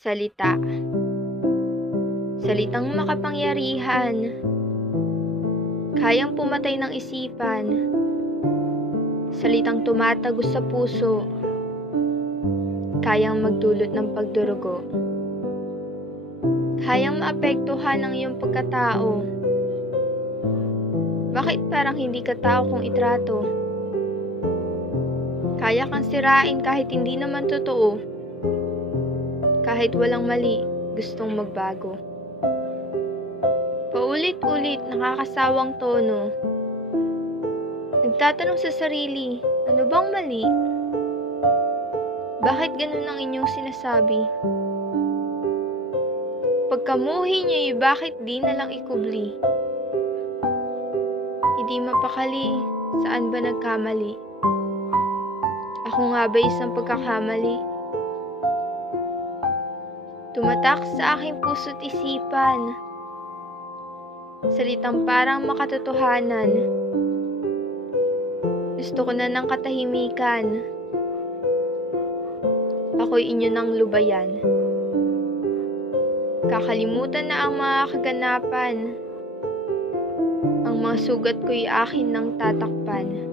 Salita. Salitang makapangyarihan, kayang pumatay ng isipan. Salitang tumatagos sa puso, kayang magdulot ng pagdurugo. Kayang maapektuhan ang iyong pagkatao. Bakit parang hindi ka tao kung itrato? Kaya kang sirain kahit hindi naman totoo. Kahit walang mali, gustong magbago. Paulit-ulit nakakasawang tono. Nagtatanong sa sarili, ano bang mali? Bakit ganun ang inyong sinasabi? Pagkamuhi niyo'y bakit di na lang ikubli? Hindi mapakali, saan ba nagkamali? Ako nga ba isang pagkakamali? Tumatak sa aking puso't isipan, salitang parang makatotohanan. Gusto ko na ng katahimikan, ako'y inyo ng lubayan. Kakalimutan na ang mga kaganapan, ang mga sugat ko'y akin ng tatakpan.